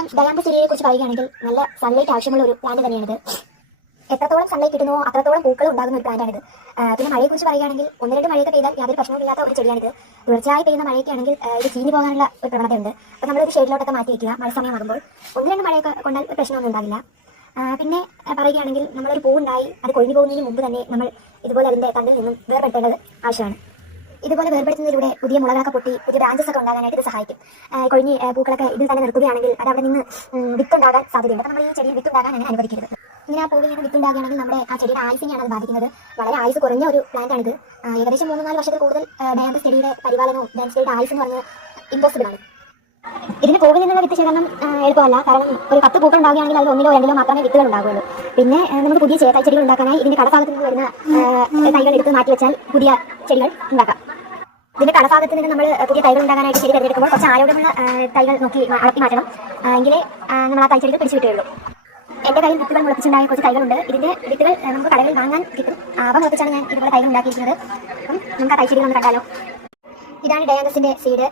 അപ്പം ഡയാമ്പ ചെടിയെ കുറിച്ച് പറയുകയാണെങ്കിൽ നല്ല സൺലൈറ്റ് ആവശ്യമുള്ള ഒരു പ്ലാന്റ് തന്നെയാണിത്. എത്രത്തോളം സൺലൈറ്റ് കിട്ടുന്നോ അത്രത്തോളം പൂക്കൾ ഉണ്ടാകുന്ന ഒരു പ്ലാന്റാണിത് പിന്നെ മഴയെക്കുറിച്ച് പറയുകയാണെങ്കിൽ ഒന്ന് രണ്ട് മഴയൊക്കെ പെയ്താൽ യാതൊരു പ്രശ്നവുമില്ലാത്ത ഒരു ചെടിയാണിത്. തുടർച്ചയായി പെയ്യുന്ന മഴയൊക്കെ ആണെങ്കിൽ ഇത് ചീഞ്ഞു പോകാനുള്ള ഒരു പ്രവണതയുണ്ട്. അപ്പോൾ നമ്മളൊരു ഷെയ്ഡിലോട്ടൊക്കെ മാറ്റി വയ്ക്കുക മഴ സമയമാകുമ്പോൾ. ഒന്ന് രണ്ട് മഴയൊക്കെ കൊണ്ടാൽ ഒരു പ്രശ്നമൊന്നും ഉണ്ടാവില്ല. ആ, പിന്നെ പറയുകയാണെങ്കിൽ നമ്മളൊരു പൂവുണ്ടായി അത് കൊഴിഞ്ഞു പോകുന്നതിന് മുമ്പ് തന്നെ നമ്മൾ ഇതുപോലെ അതിന്റെ തണ്ടിൽ നിന്നും വേർപെടുത്തേണ്ടത് ആവശ്യമാണ്. ഇതുപോലെ വേർപെടുത്തുന്നതിലൂടെ പുതിയ മുളകളൊക്കെ പൊട്ടി പുതിയ ബ്രാഞ്ചസ് ഒക്കെ ഉണ്ടാകാനായിട്ട് ഇത് സഹായിക്കും. കൊഴിഞ്ഞ് പൂക്കളൊക്കെ ഇതിൽ തന്നെ നിർത്തുകയാണെങ്കിൽ അത് അവിടെ നിന്ന് വിത്തുണ്ടാകാൻ സാധ്യതയുണ്ട്. അപ്പോൾ നമ്മൾ ഈ ചെടിയിൽ വിത്തുണ്ടാകാൻ അങ്ങനെ അനുവദിക്കരുത്. ഇങ്ങനെ ആ പൂവിൽ നിന്ന് വിത്തുണ്ടാകുകയാണെങ്കിൽ നമ്മുടെ ആ ചെടിയുടെ ആയുസിനെയാണ് അത് ബാധിക്കുന്നത്. വളരെ ആയുസ് കുറഞ്ഞ ഒരു പ്ലാന്റ് ആണിത്. ഏകദേശം മൂന്ന് നാല് വർഷത്തിൽ കൂടുതൽ ഡാൻസ് ചെടിയുടെ പരിപാലനവും ഡാൻസ് ചെടിയുടെ ആയുസ് എന്ന് പറഞ്ഞാൽ ഇമ്പോസിബിൾ ആണ്. ഇതിന് പൂവിൽ നിന്നുള്ള വിത്ത് ശേഖരണം എളുപ്പമല്ല. കാരണം ഒരു പത്ത് പൂക്കൾ ഉണ്ടാവുകയാണെങ്കിൽ അതിൽ ഒന്നിലോ രണ്ടിലോ മാത്രമേ വിത്തുകൾ ഉണ്ടാവുകയുള്ളൂ. പിന്നെ നമുക്ക് പുതിയ ചെടികൾ ഉണ്ടാക്കാനായി ഇതിന്റെ കടഭാഗത്ത് നിന്ന് വരുന്ന തൈകൾ എടുത്ത് മാറ്റി വെച്ചാൽ പുതിയ ചെടികൾ ഉണ്ടാക്കാം. ഇതിന്റെ കടഭാഗത്ത് നിന്ന് നമ്മൾ പുതിയ തൈകൾ ഉണ്ടാകാനായിട്ട് ചെടി തിരഞ്ഞെടുക്കുമ്പോൾ കുറച്ച് ആരോഗ്യമുള്ള തൈകൾ നോക്കി അളക്കി മാറ്റണം. എങ്കിലേ നമ്മൾ ആ തൈച്ചെടികൾ പിടിച്ചു കിട്ടുകയുള്ളൂ. എന്റെ കയ്യിൽ വിത്തുകൾ മുളപ്പിച്ചുണ്ടായ കുറച്ച് തൈകളുണ്ട്. ഇതിന്റെ വിത്തുകൾ നമുക്ക് കടകളിൽ വാങ്ങാൻ കിട്ടും. അവ മുളപ്പിച്ചാണ് ഞാൻ ഇതുപോലെ തൈകൾ ഉണ്ടാക്കിയിരിക്കുന്നത്. അപ്പം നമുക്ക് ആ തൈച്ചെടികൾ ഒന്ന് കണ്ടാലോ? ഇതാണ് ഡയാനസിന്റെ സീഡ്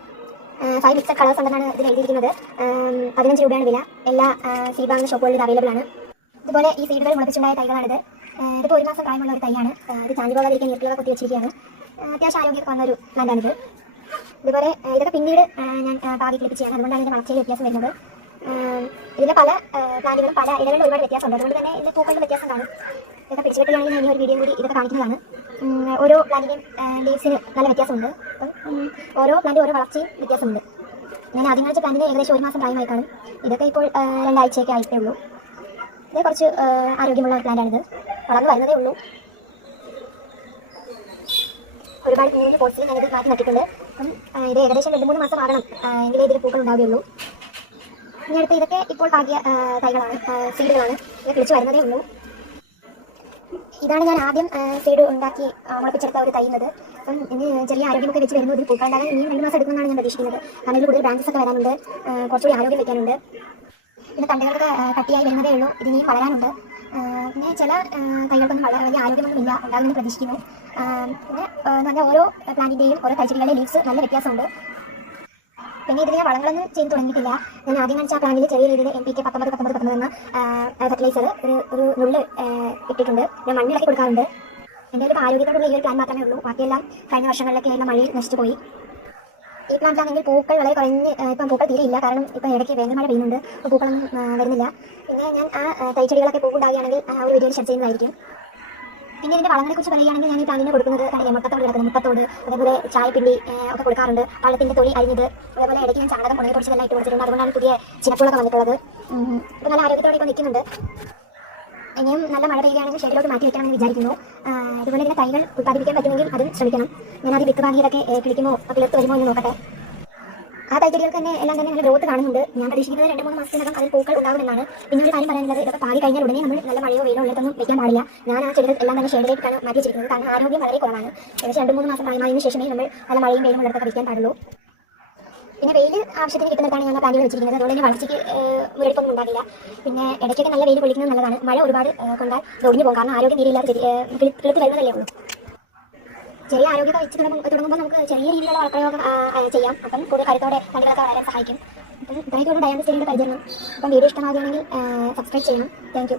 ഫൈവ് മിക്സഡ് കളേഴ്സ് ഉണ്ടെന്നാണ് ഇതിൽ എഴുതിയിരിക്കുന്നത്. പതിനഞ്ച് രൂപയാണ് വില. എല്ലാ സീഡ് വാങ്ങുന്ന ഷോപ്പുകളിൽ അവൈലബിൾ ആണ്. ഇതുപോലെ ഈ സീഡുകൾ മുളപ്പിച്ചുണ്ടായ തൈകളാണിത്. ഇതിപ്പോൾ ഒരു മാസം പ്രായമുള്ള ഒരു തൈയാണ്. ഇത് ചാഞ്ചു പോകാതിരിക്കാൻ നീർക്കിളൊക്കെ കൊത്തി വെച്ചിരിക്കുകയാണ്. അത്യാവശ്യം ആരോഗ്യമൊക്കെ വന്ന ഒരു പ്ലാന്റാണിത്. ഇതുപോലെ ഇതൊക്കെ പിന്നീട് ഞാൻ പാകി കിളിപ്പിച്ചാണ് അതുകൊണ്ടാണ് ഇതിന്റെ വളർച്ചയിൽ വ്യത്യാസം വരുന്നത്. ഇതിലെ പല പ്ലാന്റുകളും പല ഇലകളിലും ഒരുപാട് വ്യത്യാസമുണ്ട്. അതുകൊണ്ട് തന്നെ ഇതിന്റെ പൂക്കളുടെ വ്യത്യാസം കാണും ഇതൊക്കെ പിടിച്ചു കിട്ടുകയാണെങ്കിൽ ഒരു വീഡിയോ കൂടി ഇതൊക്കെ കാണിക്കുന്നതാണ്. ഓരോ പ്ലാന്റിന്റെയും ലീവ്സിന് നല്ല വ്യത്യാസമുണ്ട്. അപ്പം ഓരോ പ്ലാന്റ് ഓരോ വളർച്ചയും വ്യത്യാസമുണ്ട്. ഞാൻ ആദ്യം കാണിച്ച പ്ലാന്റിന് ഏകദേശം ഒരു മാസം പ്രായമായി കാണും. ഇതൊക്കെ ഇപ്പോൾ രണ്ടാഴ്ചയൊക്കെ ആയിട്ടേ ഉള്ളൂ. ഇത് കുറച്ച് ആരോഗ്യമുള്ള ആരോഗ്യമുള്ള പ്ലാന്റാണിത് വളർന്നു വരുന്നതേ ഉള്ളൂ. ഒരുപാട് മൂന്ന് പോട്ട്സിൽ ഞാനിത് മാറ്റി നട്ടിട്ടുണ്ട്. അപ്പം ഇത് ഏകദേശം രണ്ട് മൂന്ന് മാസം ആകണം എങ്കിലേ ഇതിൽ പൂക്കൾ ഉണ്ടാവുകയുള്ളൂ. ഇനി അടുത്ത് ഇതൊക്കെ ഇപ്പോൾ പാകിയ തൈകളാണ് സീഡുകളാണ് ഇത് കിളിച്ച് വരുന്നതേ ഉള്ളൂ. ഇതാണ് ഞാൻ ആദ്യം സീഡ് ഉണ്ടാക്കി മുളപ്പിച്ചെടുത്ത ഒരു തൈന്നത് അപ്പം ഇനി ചെറിയ ആരോഗ്യമൊക്കെ വെച്ച് വരുന്നു. ഇതിൽ പൂക്കളുണ്ടാകാൻ ഇനിയും രണ്ട് മാസം എടുക്കുമെന്നാണ് ഞാൻ പ്രതീക്ഷിക്കുന്നത്. കാരണം ഇതിൽ കൂടുതൽ ബ്രാഞ്ചസ് ഒക്കെ വരാനുണ്ട്. കുറച്ചുകൂടി ആരോഗ്യം വയ്ക്കാനുണ്ട് പിന്നെ തണ്ടുകളൊക്കെ കട്ടിയായി വരുന്നതേ ഉള്ളൂ. ഇതിനിയും വളരാനുണ്ട്. പിന്നെ ചില തൈകൾക്കൊന്നും വളരെ വലിയ ആരോഗ്യമൊന്നുമില്ല ഉണ്ടാകുമെന്ന് പ്രതീക്ഷിക്കുന്നു. പിന്നെ എന്ന് പറഞ്ഞാൽ ഓരോ പ്ലാന്റിന്റെയും ഓരോ തൈച്ചെടികളുടെ ലീവ്സ് നല്ല വ്യത്യാസമുണ്ട്. പിന്നെ ഇതിന് വളങ്ങളൊന്നും ചെയ്ത് തുടങ്ങിയിട്ടില്ല. ഞാൻ ആദ്യം കാണിച്ച ആ പ്ലാന്റിൽ ചെറിയ രീതിയിൽ എം പി കെ പത്തൊമ്പത് പത്തൊമ്പത് പത്തൊമ്പത് എന്ന ഫെർട്ടിലൈസർ ഒരു ഒരു നുള്ള് ഇട്ടിട്ടുണ്ട്. ഞാൻ മണ്ണിളക്കി കൊടുക്കാറുണ്ട്. എന്റെ ഒരു ആരോഗ്യത്തോടുള്ള ഈ ഒരു പ്ലാൻ മാത്രമേ ഉള്ളൂ. ബാക്കിയെല്ലാം കഴിഞ്ഞ വർഷങ്ങളിലൊക്കെ ആയിരുന്നു മഴയിൽ നശിച്ചു പോയി. ഈ പ്ലാന്റിലാണെങ്കിൽ പൂക്കൾ വളരെ കുറഞ്ഞ് ഇപ്പം പൂക്കൾ തീരെ ഇല്ല. കാരണം ഇപ്പം ഇടയ്ക്ക് വേനൽ മഴ പെയ്യുന്നുണ്ട്. അപ്പോൾ പൂക്കളൊന്നും വരുന്നില്ല. പിന്നെ ഞാൻ ആ തൈച്ചെടികളൊക്കെ പൂക്കുണ്ടാകുകയാണെങ്കിൽ ആ ഒരു വീഡിയോയിൽ ഷെയർ ചെയ്യുന്നതായിരിക്കും. പിന്നെ വളങ്ങളെ കുറിച്ച് പറയുകയാണെങ്കിൽ ഞാൻ ഈ പ്ലാന്റിന് കൊടുക്കുന്നത് കണ്ടില്ലേ മുട്ടത്തോട് കിടക്കുന്നത് മുട്ടത്തോട് അതേപോലെ ചായപ്പിണ്ടി ഒക്കെ കൊടുക്കാറുണ്ട്. പഴത്തിന്റെ തൊലി അരിഞ്ഞത് അതേപോലെ ഇടയ്ക്ക് ഞാൻ ചാണകം ഉണങ്ങി പൊടിച്ചതെല്ലാം ഇട്ട് കൊടുത്തിട്ടുണ്ട്. അതുകൊണ്ടാണ് പുതിയ ചിനപ്പുകളൊക്കെ വന്നിട്ടുള്ളത്. ഇപ്പൊ നല്ല ആരോഗ്യത്തോടെ ഇപ്പോൾ നിൽക്കുന്നുണ്ട്. ഇനിയും നല്ല മഴ പെയ്യുകയാണെങ്കിൽ ഷെഡിലോട്ട് മാറ്റി വെക്കണമെന്ന് വിചാരിക്കുന്നു. അതുപോലെ തന്നെ തൈകൾ ഉൽപ്പാദിപ്പിക്കാൻ പറ്റുമെങ്കിൽ അതും ശ്രമിക്കണം. ആദ്യം വിത്ത് വാങ്ങിയതൊക്കെ കിളിക്കുമോ കിളിർത്ത് വരുമോ എന്ന് നോക്കട്ടെ. ആ തൈച്ചെടികൾക്ക് തന്നെ എല്ലാം തന്നെ നല്ല ഗ്രോത്ത് കാണുന്നുണ്ട്. ഞാൻ പ്രതീക്ഷിക്കുന്നത് രണ്ട് മൂന്ന് മാസത്തിനകം അതിൽ പൂക്കൾ ഉണ്ടാകുമെന്നാണ്. പിന്നെ ഒരു കാര്യം പറയാനുള്ളത് ഇതൊക്കെ പാടി കഴിഞ്ഞാൽ ഉടനെ നമ്മൾ നല്ല മഴയോ വെയിലോ ഉള്ളതൊന്നും വെക്കാൻ പാടില്ല. ഞാൻ ആ ചെടികൾ എല്ലാം തന്നെ ഷെഡിലേക്കാണ് മാറ്റി വെച്ചിരിക്കുന്നത്. കാരണം ആരോഗ്യം വളരെ കുറവാണ്. ഏകദേശം രണ്ട് മൂന്ന് മാസം പ്രായമായതിനു ശേഷമേ നമ്മൾ നല്ല മഴയും വെയിലും ഉള്ളതൊക്കെ വെക്കാൻ പാടുള്ളൂ. പിന്നെ വെയിൽ ആവശ്യത്തിന് കിട്ടുന്നിടത്താണ് ഞങ്ങൾ പ്ലാന്റുകൾ വെച്ചിരിക്കുന്നത്. അതുകൊണ്ട് തന്നെ വളർച്ചയ്ക്ക് മുരടിപ്പൊന്നും ഉണ്ടാകില്ല പിന്നെ ഇടയ്ക്കൊക്കെ നല്ല വെയിൽ കൊള്ളിക്കുന്നത് നല്ലതാണ്. മഴ ഒരുപാട് കൊണ്ടാൽ ഒടിഞ്ഞു പോകും. കാരണം ആരോഗ്യം തീരെയില്ലാത്ത കിളുത്ത് വരുന്നതല്ലേ ഉള്ളൂ. ചെറിയ ആരോഗ്യത വെച്ച് തുടങ്ങുമ്പോൾ നമുക്ക് ചെറിയ രീതിയിലുള്ള വളപ്രയോഗം ചെയ്യാം. അപ്പം കൂടുതൽ കരുത്തോടെ കണ്ടുകളൊക്കെ വളരാൻ സഹായിക്കും. അപ്പം ഇത്രയൊക്കെയുള്ള ഡയാമസ് ചെടിയുടെ പരിചരണം. അപ്പം വീഡിയോ ഇഷ്ടമാകുകയാണെങ്കിൽ സബ്സ്ക്രൈബ് ചെയ്യണം. താങ്ക്